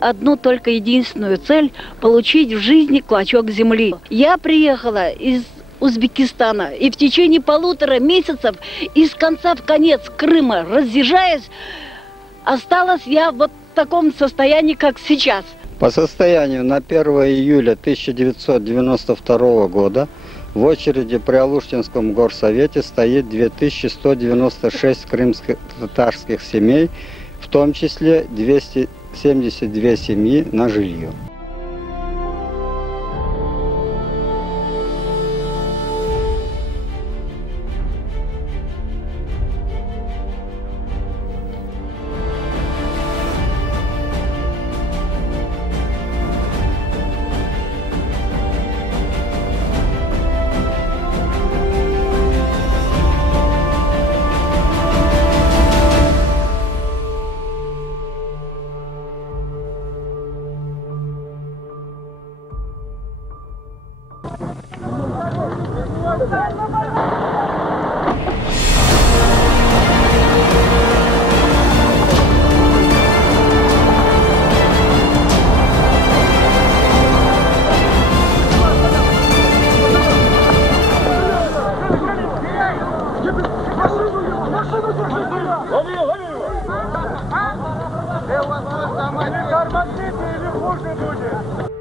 Одну только единственную цель – получить в жизни клочок земли. Я приехала из Узбекистана и в течение 1,5 месяцев из конца в конец Крыма разъезжаясь, осталась я вот в таком состоянии, как сейчас. По состоянию на 1 июля 1992 года в очереди при Алуштинском горсовете стоит 2196 крымско-татарских семей, в том числе 272 семьи на жилье. Тормозните или хуже будет!